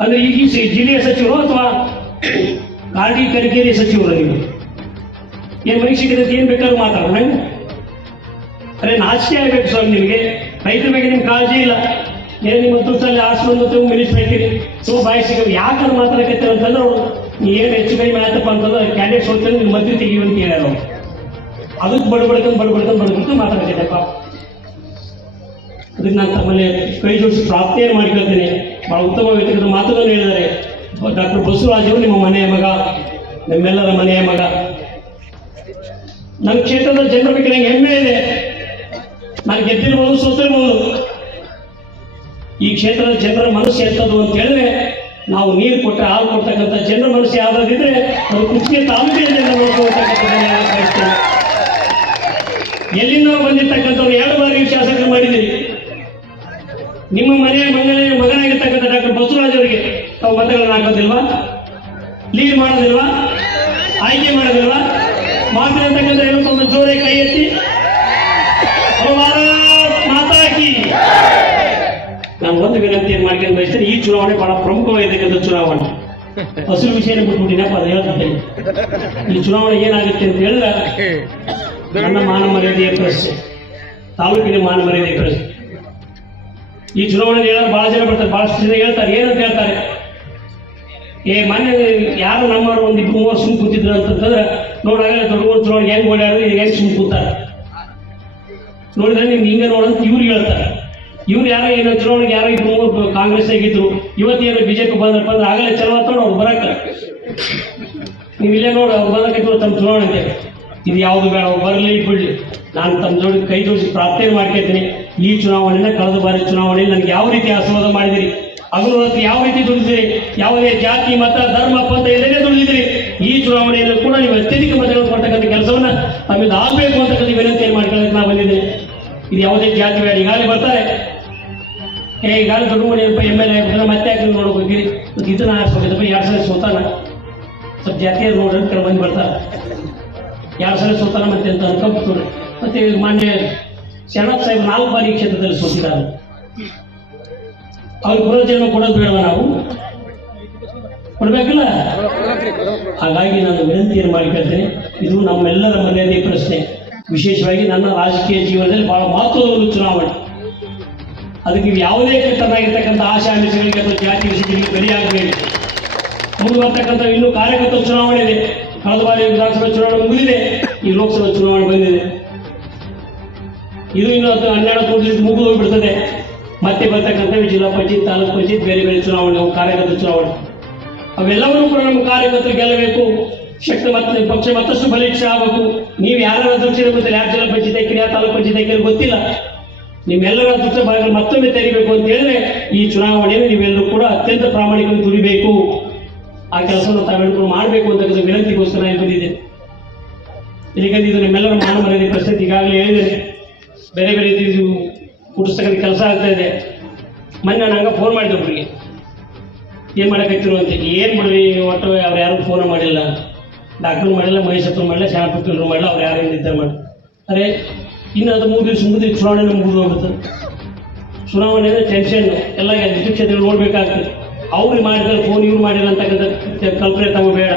ಅಂದ್ರೆ ಈಗ ಜಿಲ್ಲೆಯ ಸಚಿವರು ಅಥವಾ ಕಾರಡಿ ಕರಿಕೇರಿ ಸಚಿವರು ನೀವು? ಏನ್ ಸಿಕ್ಕಿದ್ರೆ ಏನ್ ಬೇಕಾದ್ರೂ ಮಾತಾಡೋಣ? ಅರೆ, ನಾಚಿಕೆ ಆಗ್ಬೇಕು ಸರ್ ನಿಮಗೆ. ರೈತರ ಬಗ್ಗೆ ನಿಮ್ಗೆ ಕಾಳಜಿ ಇಲ್ಲ. ಏನ್ ನಿಮ್ಮ ತುರ್ತಲ್ಲಿ ಆಸ್ಪತ್ರೆ ತುಂಬ ಮಿಲಿಸ್ಬೇಕಿರಿ ತುಂಬ ಬಾಯಿ ಯಾಕಂದ್ರೆ ಮಾತಾಡಕತ್ತೀರ ಅಂತಂದ್ರೆ ಅವರು ಏನು ಹೆಚ್ಚು ಕಡಿಮೆ ಆಯ್ತಪ್ಪ ಅಂತಂದ್ರೆ ಕ್ಯಾಂಡಿಡೇಟ್ ಹೋಗ್ತಾರೆ ನಿಮ್ಮ ಮಂತ್ರಿ ತೆಗಿಯುವಂತ ಹೇಳ್ಯಾರ ಅವ್ರು. ಅದಕ್ಕೆ ಬಡಬಡ್ಕೊಂಡು ಬಡಬಡ್ಕೊಂಡು ಬಡಬಡ್ಕೊಂಡು ಮಾತಾಡಕತ್ತಪ್ಪ ಅದಕ್ಕೆ ನಾನು ತಮ್ಮಲ್ಲಿ ಕೈ ಜೋಡಿಸಿ ಪ್ರಾರ್ಥನೆ ಮಾಡಿಕೊಳ್ತೇನೆ ಬಹಳ ಉತ್ತಮ ವ್ಯಕ್ತಿಗಳ ಮಾತುಗಳನ್ನು ಹೇಳಿದ್ದಾರೆ. ಡಾಕ್ಟರ್ ಬಸವರಾಜ್ ಅವರು ನಿಮ್ಮ ಮನೆಯ ಮಗ, ನಿಮ್ಮೆಲ್ಲರ ಮನೆಯ ಮಗ. ನನ್ನ ಕ್ಷೇತ್ರದ ಜನರ ಬಗ್ಗೆ ನನಗೆ ಹೆಮ್ಮೆ ಇದೆ. ನಾನು ಗೆದ್ದಿರ್ಬೋದು, ಸೋತಿರ್ಬೋದು. ಈ ಕ್ಷೇತ್ರದ ಜನರ ಮನಸ್ಸು ಎಂಥದ್ದು ಅಂತ ಹೇಳಿದ್ರೆ, ನಾವು ನೀರು ಕೊಟ್ಟರೆ ಹಾಲು ಕೊಡ್ತಕ್ಕಂಥ ಜನರ ಮನಸ್ಸು ಯಾವ್ದಾದಿದ್ರೆ ಅದು ಕುಚ್ಚಿಗೆ ತಾಲೂಕಿನ ಜನರ. ಎಲ್ಲಿಂದ ಬಂದಿರ್ತಕ್ಕಂಥವ್ರು ಎರಡು ಬಾರಿ ಶಾಸಕರು ಮಾಡಿದ್ದೀರಿ. ನಿಮ್ಮ ಮನೆಯ ಆಯ್ಕೆ ಮಾತಿನ ತಕ್ಕಂತ ಏನಪ್ಪ ಜೋರೆ ಕೈ ಎತ್ತಿ. ಮಾತಾಕಿ ನಾನು ಒಂದು ವಿನಂತಿಯನ್ನು ಮಾಡ್ಕೊಂಡು ಬಯಸ್ತೇನೆ ಈ ಚುನಾವಣೆ ಬಹಳ ಪ್ರಮುಖವಾಗಿರ್ತಕ್ಕಂಥ ಚುನಾವಣೆ. ಹಸಿರು ವಿಷಯ ಬಿಟ್ಬಿಟ್ಟಿನಪ್ಪ ಅದು ಹೇಳ್ತಿದ್ದೇನೆ ಈ ಚುನಾವಣೆ ಏನಾಗುತ್ತೆ ಅಂತ ಹೇಳಿದ್ರೆ ನನ್ನ ಮಾನ ಮರ್ಯಾದೆಯ ಪ್ರಶ್ನೆ, ತಾಲೂಕಿನ ಮಾನ ಮರ್ಯಾದೆಯ ಪ್ರಶ್ನೆ. ಈ ಚುನಾವಣೆ ಹೇಳೋರು ಬಹಳ ಜನ ಬರ್ತಾರೆ, ಬಹಳಷ್ಟು ಜನ ಹೇಳ್ತಾರೆ, ಏನಂತ ಹೇಳ್ತಾರೆ? ಏ ಮನೆ ಯಾರು ನಮ್ಮವರು ಒಂದು ಇಬ್ಬರು ಮೂವರು ಸುಮ್ ಕೂತಿದ್ರು ಅಂತಂದ್ರೆ ನೋಡಾಗಲೇ ದೊಡ್ಡ ಚುನಾವಣೆ ಹೆಂಗ್ ಓಡಾಡಿದ್ರೆ, ಈಗ ಹೆಂಗ್ ಸುಮ್ ಕೂತಾರ? ನೋಡಿದ್ರೆ ನಿಮ್ಗೆ ಹಿಂಗೆ ನೋಡಂತ ಇವ್ರು ಹೇಳ್ತಾರೆ. ಇವ್ರು ಯಾರೋ ಏನೋ ಚುನಾವಣೆಗೆ ಯಾರೋ ಇಬ್ರು ಮೂರು ಕಾಂಗ್ರೆಸ್ ಆಗಿದ್ರು ಇವತ್ತೇನೋ ಬಿಜೆಪಿ ಬಂದ್ರಪ್ಪ ಅಂದ್ರೆ ಆಗಲೇ ಚಲೋ ಅಂತ ಅವ್ರು ಬರಕ್ಕ ನೀವು ಇಲ್ಲೇ ನೋಡಿ, ಅವ್ರು ಬಂದಕ್ಕೆ ತಮ್ಮ ಇದೆ ಇದು ಯಾವುದು ಬೇಡ ಬರಲಿ, ಬಿಡ್ಲಿ. ನಾನು ತಮ್ಮ ಜೋಡಿ ಕೈ ಜೋಡಿಸಿ ಪ್ರಾರ್ಥನೆ ಮಾಡ್ಕೊತೀನಿ ಈ ಚುನಾವಣೆನ ಕಳೆದ ಬಾರಿ ಚುನಾವಣೆಯಲ್ಲಿ ನನಗೆ ಯಾವ ರೀತಿ ಆಶೀರ್ವಾದ ಮಾಡಿದಿರಿ? ರಾತ್ರಿ ಯಾವ ರೀತಿ ದುಡಿದಿರಿ, ಯಾವುದೇ ಜಾತಿ, ಮತ, ಧರ್ಮ, ಪಂಥ ಇಲ್ಲದೆ ದುಡಿದಿರಿ ಈ ಚುನಾವಣೆಯಲ್ಲೂ ಕೂಡ ನೀವು ಅತ್ಯಧಿಕ ಮತಗಳು ಕೊಡ್ತಕ್ಕಂಥ ಕೆಲಸವನ್ನ ನಮ್ಮಿಂದ ಆಗಬೇಕು ಅಂತಕ್ಕಂಥ ವಿನಂತಿಯನ್ನು ಮಾಡ್ಕೊಳ್ಳೋಕೆ ನಾವು ಬಂದಿದ್ದೇನೆ ಇದು ಯಾವುದೇ ಜಾತಿ ಬೇಡ. ಈಗಾಗಲೇ ಬರ್ತಾರೆ. ಏ, ಈಗಾಗಲೇ ದೊಡ್ಡ ಮನೆ ಎಂ ಎಲ್ ಎ ಮತ್ತೆ ಯಾಕೆ ನೀವು ನೋಡಕ್ ಹೋಗಿರಿ ಮತ್ತೆ ಇದನ್ನ ಆರಿಸ್ಬೇಕಪ್ಪ ಎರಡು ಸಲ ಸೋತಾನ. ಸ್ವಲ್ಪ ಜಾತಿಯ ನೋಡ್ರಿ ಕೆಲವು ಮಂದಿ ಬರ್ತಾರೆ. ಎರಡು ಸಲ ಸೋತಾನ ಮತ್ತೆ ಅಂತ ಅನ್ಕೊಂಬಿಟ್ಟು ಮತ್ತೆ ಮಾನ್ಯ ಶರಣಪ್ಪ ಸಾಹೇಬ್ ನಾಲ್ಕು ಬಾರಿ ಕ್ಷೇತ್ರದಲ್ಲಿ ಸೋತಿದ್ದಾರೆ. ಅವ್ರಿಗೆ ಪುನರ್ಜನ್ಮ ಕೊಡೋದು ಬೇಡವ ನಾವು. ಕೊಡ್ಬೇಕಲ್ಲ? ಹಾಗಾಗಿ ನಾನು ವಿನಂತಿಯನ್ನು ಮಾಡಿಕೊಳ್ತೇನೆ ಇದು ನಮ್ಮೆಲ್ಲರ ಮನೆಯಲ್ಲಿ ಪ್ರಶ್ನೆ. ವಿಶೇಷವಾಗಿ ನನ್ನ ರಾಜಕೀಯ ಜೀವನದಲ್ಲಿ ಬಹಳ ಮಹತ್ವದ ಚುನಾವಣೆ. ಅದಕ್ಕೆ ಯಾವುದೇ ತನ್ನಾಗಿರ್ತಕ್ಕಂಥ ಆಶಾ ಅಂಶಗಳಿಗೆ ಅಥವಾ ಜಾತಿ ವಿಷಯಗಳಿಗೆ ಮುಂದೆ ಬರ್ತಕ್ಕಂಥ ಇನ್ನೂ ಕಾರ್ಯಕರ್ತ ಚುನಾವಣೆ ಇದೆ. ಕಳೆದ ಬಾರಿ ವಿಧಾನಸಭಾ ಚುನಾವಣೆ ಮುಗಿದಿದೆ. ಈ ಲೋಕಸಭಾ ಚುನಾವಣೆ ಬಂದಿದೆ. ಇದು ಇನ್ನು ಹನ್ನೆರಡು ಮುಗಿದು ಹೋಗ್ಬಿಡ್ತದೆ. ಮತ್ತೆ ಬರ್ತಕ್ಕಂಥ ಜಿಲ್ಲಾ ಪಂಚಾಯತ್, ತಾಲೂಕು ಪಂಚಾಯತ್, ಬೇರೆ ಬೇರೆ ಚುನಾವಣೆ ಕಾರ್ಯಕರ್ತರ ಕಾರ್ಯಕರ್ತ ಚುನಾವಣೆ. ಅವೆಲ್ಲವನ್ನೂ ಕೂಡ ನಮ್ಮ ಕಾರ್ಯಕರ್ತರು ಗೆಲ್ಲಬೇಕು. ಶಕ್ತಿ ಮತ್ತೆ ಪಕ್ಷ ಮತ್ತಷ್ಟು ಬಲಿಷ್ಠ ಆಗಬೇಕು. ನೀವು ಯಾರು ಅಧ್ಯಕ್ಷರ ಗೊತ್ತಿಲ್ಲ ಯಾರು ಜಿಲ್ಲಾ ಪಂಚಾಯತ್ ಹಾಕಿರಿ ಯಾರು ತಾಲೂಕು ಪಂಚಾಯತ್ ಹಾಕಿರಿ ಗೊತ್ತಿಲ್ಲ. ನಿಮ್ಮೆಲ್ಲರ ಅಧ್ಯಕ್ಷ ಭಾಗಗಳು ಮತ್ತೊಮ್ಮೆ ತೆರಿಬೇಕು ಅಂತ ಹೇಳಿದ್ರೆ, ಈ ಚುನಾವಣೆಯನ್ನು ನೀವೆಲ್ಲರೂ ಕೂಡ ಅತ್ಯಂತ ಪ್ರಾಮಾಣಿಕವಾಗಿ ದುಡಿಬೇಕು. ಆ ಕೆಲಸವನ್ನು ತಾವೆಲ್ಲರೂ ಮಾಡಬೇಕು ಅಂತ ವಿನಂತಿಗೋಸ್ಕರ ನಾನು ಬಂದಿದ್ದೇನೆ ಈಗ ಇದು ನಿಮ್ಮೆಲ್ಲರ ಮಾನ ಮರ್ಯಾದೆ ಪ್ರಶ್ನೆ ಈಗಾಗಲೇ ಹೇಳಿದ್ದೇನೆ. ಬೇರೆ ಬೇರೆ ರೀತಿ ಹುಟ್ಟಿಸ್ತಕ್ಕಂಥ ಕೆಲಸ ಆಗ್ತಾ ಇದೆ. ಮೊನ್ನೆ ನಾನು ಹಂಗೆ ಫೋನ್ ಮಾಡಿದೆ ಒಬ್ಬರಿಗೆ ಏನು ಮಾಡಕತ್ತಿರು ಅಂತ ಏನು ಬಿಡ್ರಿ, ಒಟ್ಟು ಅವ್ರು ಯಾರು ಫೋನ್ ಮಾಡಿಲ್ಲ. ಡಾಕ್ಟ್ರು ಮಾಡಿಲ್ಲ ಮಹೇಶಪ್ಪರು ಮಾಡಿಲ್ಲ ಶಾಣಪುತ್ರರು ಮಾಡಿಲ್ಲ ಅವ್ರು ಯಾರು ಏನಿದ್ದಾರೆ ಮಾಡಿ ಅರೆ, ಇನ್ನು ಅದು ಮೂರು ದಿವಸ ಮುಂದೆ ಚುನಾವಣೆ ಮುಗಿದು ಹೋಗುತ್ತೆ. ಚುನಾವಣೆ ಟೆನ್ಷನ್ ಎಲ್ಲ ವಿದ್ಯುತ್ ಕ್ಷೇತ್ರ ನೋಡ್ಬೇಕಾಗ್ತದೆ. ಅವ್ರು ಮಾಡಿದ್ರೆ ಫೋನ್ ಇವ್ರು ಮಾಡಿಲ್ಲ ಅಂತಕ್ಕಂಥ ಕಲ್ಪನೆ ತಗೋ ಬೇಡ.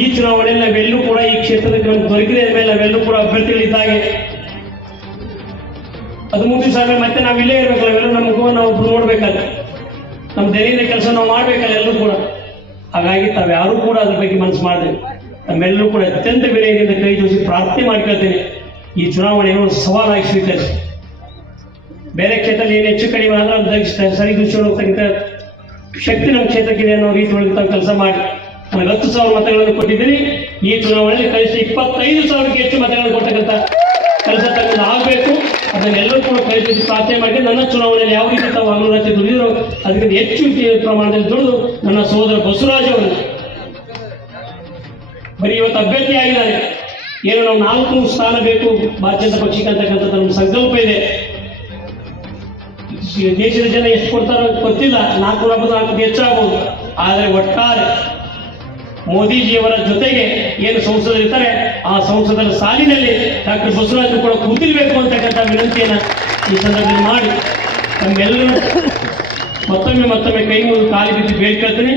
ಈ ಚುನಾವಣೆಯಲ್ಲಿ ನಾವೆಲ್ಲೂ ಕೂಡ ಈ ಕ್ಷೇತ್ರದಲ್ಲಿ ನಮ್ಗೆ ಮೇಲೆ ನಾವೆಲ್ಲೂ ಕೂಡ ಅಭ್ಯರ್ಥಿಗಳಿದ್ದಾಗೆ ಅದು ಮುಂದಿನ ಸಾವಿರ ಮತ್ತೆ ನಾವು ಇಲ್ಲೇ ಇರ್ಬೇಕಲ್ಲ ನಮ್ಮ ಮುಖವನ್ನು ನಾವು ನೋಡ್ಬೇಕಲ್ಲ ನಮ್ಮ ದೈನಂದಿನ ಕೆಲಸ ನಾವು ಮಾಡ್ಬೇಕಲ್ಲ ಎಲ್ಲರೂ ಕೂಡ. ಹಾಗಾಗಿ ತಾವ್ಯಾರೂ ಕೂಡ ಅದ್ರ ಬಗ್ಗೆ ಮನಸ್ಸು ಮಾಡಿದೆ ನಮ್ಮೆಲ್ಲರೂ ಕೂಡ ಅತ್ಯಂತ ಬೆಲೆಯಿಂದ ಕೈ ಜೋಡಿಸಿ ಪ್ರಾರ್ಥನೆ ಮಾಡ್ಕೊಳ್ತೇನೆ ಈ ಚುನಾವಣೆಯನ್ನು ಸವಾಲಾಗಿ ಸ್ವೀಕರಿಸಿ ಬೇರೆ ಕ್ಷೇತ್ರದಲ್ಲಿ ಏನು ಹೆಚ್ಚು ಕಡಿಮೆ ಆದ್ರೆ ಸರಿ ಹೋಗ್ತಕ್ಕಂಥ ಶಕ್ತಿ ನಮ್ಮ ಕ್ಷೇತ್ರಕ್ಕಿದೆ ಅನ್ನೋ ರೀತಿ ಒಳಗೆ ತಾವು ಕೆಲಸ ಮಾಡಿ. ನನಗೆ ಹತ್ತು ಸಾವಿರ ಮತಗಳನ್ನು ಕೊಟ್ಟಿದ್ದೀನಿ. ಈ ಚುನಾವಣೆಯಲ್ಲಿ ಕನಿಷ್ಠ ಇಪ್ಪತ್ತೈದು ಸಾವಿರಕ್ಕೆ ಹೆಚ್ಚು ಮತಗಳನ್ನು ಕೊಡ್ತಕ್ಕಂಥ ಕೆಲಸ ಆಗಬೇಕು. ಅದನ್ನೆಲ್ಲರೂ ಕೂಡ ಪ್ರಯತ್ನಿಸಿ ಪ್ರಾರ್ಥನೆ ಮಾಡಿ ನನ್ನ ಚುನಾವಣೆಯಲ್ಲಿ ಯಾವ ರೀತಿ ತಾವು ಅನುರಾಜ್ಯ ದುಡಿದಿರೋ ಅದಕ್ಕಿಂತ ಹೆಚ್ಚು ಪ್ರಮಾಣದಲ್ಲಿ ದುಡಿದು ನನ್ನ ಸಹೋದರ ಬಸವರಾಜ್ ಅವರು ಬರೀ ಇವತ್ತು ಅಭ್ಯರ್ಥಿ ಆಗಿದ್ದಾರೆ. ಏನು ನಾವು ನಾಲ್ಕು ಸ್ಥಾನ ಬೇಕು. ಭಾರತೀಯ ಪಕ್ಷಕ್ಕೆ ಅಂತಕ್ಕಂಥ ನಮ್ಮ ಸಂಕಲ್ಪ ಇದೆ. ದೇಶದ ಜನ ಎಷ್ಟು ಕೊಡ್ತಾರೋ ಗೊತ್ತಿಲ್ಲ. ನಾಲ್ಕು ನಾಲ್ಕು ಹೆಚ್ಚಾಗಬಹುದು ಆದರೆ ಒಟ್ಟಾರೆ ಮೋದಿಜಿಯವರ ಜೊತೆಗೆ ಏನು ಸಂಸದರಿರ್ತಾರೆ ಆ ಸಂಸದರ ಸಾಲಿನಲ್ಲಿ ಡಾಕ್ಟರ್ ಬಸವರಾಜ್ ಕೂಡ ಕೂತಿರ್ಬೇಕು ಅಂತಕ್ಕಂಥ ವಿನಂತಿಯನ್ನ ಈ ಸಂದರ್ಭದಲ್ಲಿ ಮಾಡಿ. ನಮ್ಮೆಲ್ಲರೂ ಮತ್ತೊಮ್ಮೆ ಮತ್ತೊಮ್ಮೆ ಕೈ ಮುಗಿದು ಕಾಲಿ ಬಿದ್ದು ಬೇಡ್ಕೊಳ್ತೇನೆ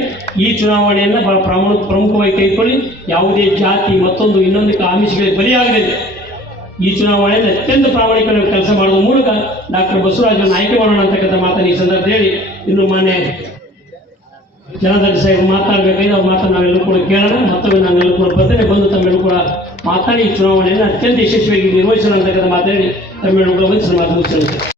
ಈ ಚುನಾವಣೆಯನ್ನು ಬಹಳ ಪ್ರಮುಖ ಪ್ರಮುಖವಾಗಿ ಕೈಕೊಳ್ಳಿ. ಯಾವುದೇ ಜಾತಿ, ಮತ್ತೊಂದು ಇನ್ನೊಂದು ಆಮಿಷಗಳಿಗೆ ಬಲಿಯಾಗಲಿದೆ ಈ ಚುನಾವಣೆಯಲ್ಲಿ ಅತ್ಯಂತ ಪ್ರಾಮಾಣಿಕವಾಗಿ ಕೆಲಸ ಮಾಡುವ ಮೂಲಕ ಡಾಕ್ಟರ್ ಬಸವರಾಜನ ಆಯ್ಕೆ ಮಾಡೋಣ ಅಂತಕ್ಕಂಥ ಮಾತನ್ನು ಈ ಸಂದರ್ಭದಲ್ಲಿ ಇನ್ನು ಮಾನ್ಯ ಜನಾರ್ದನ್ ಸಾಹೇಬ್ ಮಾತಾಡಬೇಕಾದ್ರೆ ಅವ್ರ ಮಾತನ್ನು ನಾವೆಲ್ಲರೂ ಕೂಡ ಕೇಳೋಣ. ಮತ್ತೊಮ್ಮೆ ನಾವೆಲ್ಲರೂ ಕೂಡ ಬರ್ತೇನೆ. ಬಂದು ತಮ್ಮೆಲ್ಲರೂ ಕೂಡ ಮಾತಾಡಿ, ಚುನಾವಣೆಯನ್ನು ಅತ್ಯಂತ ಯಶಸ್ವಿಯಾಗಿ ನಿರ್ವಹಿಸೋಣ ಅಂತಕ್ಕಂಥ ಮಾತಾಡಿ ತಮ್ಮೆಲ್ಲರೂ ಕೂಡ ಮಾತು ಮುಗಿಸಲು